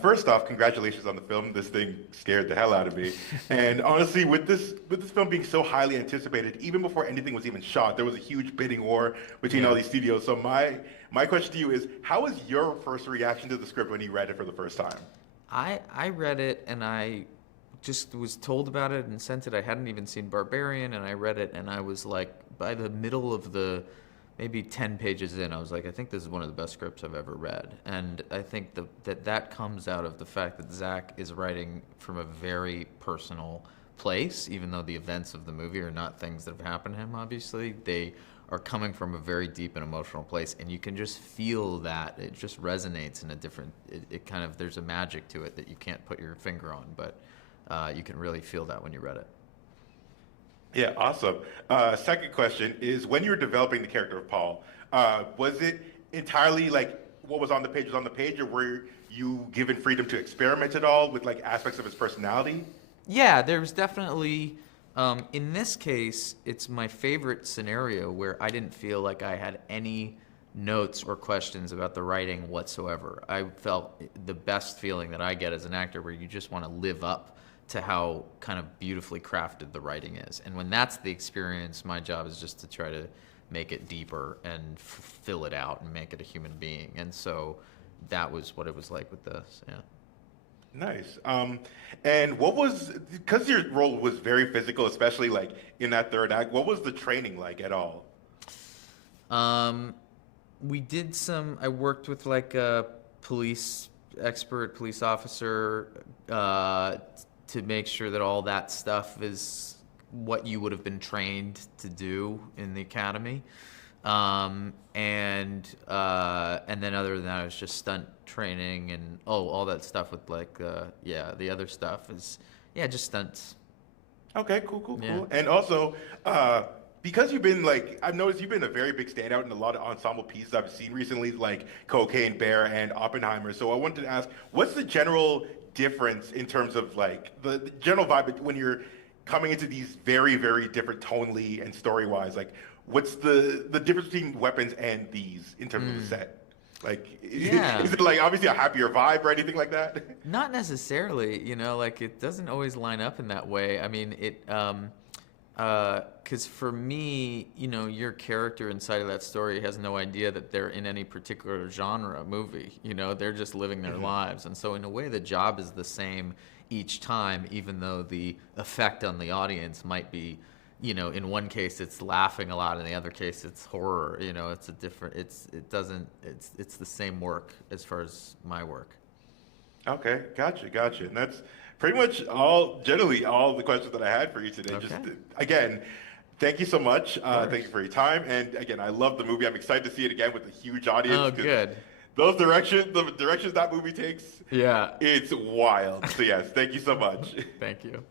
First off, congratulations on the film. This thing scared the hell out of me. And honestly, with this film being so highly anticipated, even before anything was even shot, there was a huge bidding war between all Yeah. these studios. So my question to you is, how was your first reaction to the script when you read it for the first time? I read it and I just was told about it and sent it. I hadn't even seen Barbarian, and I read it and I was like, by the middle of the maybe 10 pages in, I was like, I think this is one of the best scripts I've ever read. And I think that comes out of the fact that Zach is writing from a very personal place, even though the events of the movie are not things that have happened to him, obviously. They are coming from a very deep and emotional place, and you can just feel that. It just resonates in a different, it kind of, there's a magic to it that you can't put your finger on, but you can really feel that when you read it. Yeah, awesome. Second question is, when you were developing the character of Paul, was it entirely like what was on the page was on the page, or were you given freedom to experiment at all with like aspects of his personality? Yeah, there's definitely, in this case, it's my favorite scenario where I didn't feel like I had any notes or questions about the writing whatsoever. I felt the best feeling that I get as an actor where you just want to live up to how kind of beautifully crafted the writing is. And when that's the experience, my job is just to try to make it deeper and fill it out and make it a human being. And so that was what it was like with this. Yeah. Nice. And what was, because your role was very physical, especially like in that third act, what was the training like at all? Um, we did some. I worked with like a police officer, to make sure that all that stuff is what you would have been trained to do in the academy. And then other than that, it was just stunt training and all that stuff with like yeah, the other stuff is yeah, just stunts. Okay, cool, cool, Yeah. cool. And also, because you've been like, I've noticed you've been a very big standout in a lot of ensemble pieces I've seen recently, like Cocaine Bear and Oppenheimer. So I wanted to ask, what's the general difference in terms of like the general vibe when you're coming into these very, very different tonally and story-wise? Like, what's the difference between weapons and these in terms of the set? Like, Yeah. is it like obviously a happier vibe or anything like that? Not necessarily, like it doesn't always line up in that way. I mean, because for me, your character inside of that story has no idea that they're in any particular genre movie. They're just living their lives. And so, in a way, the job is the same each time, even though the effect on the audience might be, in one case it's laughing a lot, in the other case it's horror. It's a different, it doesn't, it's the same work as far as my work. Okay, gotcha, gotcha. And that's pretty much all, generally, all the questions that I had for you today. Just Okay. again, thank you so much. Of Thank you course. for your time. And again, I love the movie. I'm excited to see it again with a huge audience Oh, because good. the directions that movie takes, Yeah. it's wild. So yes, thank you so much. Thank you.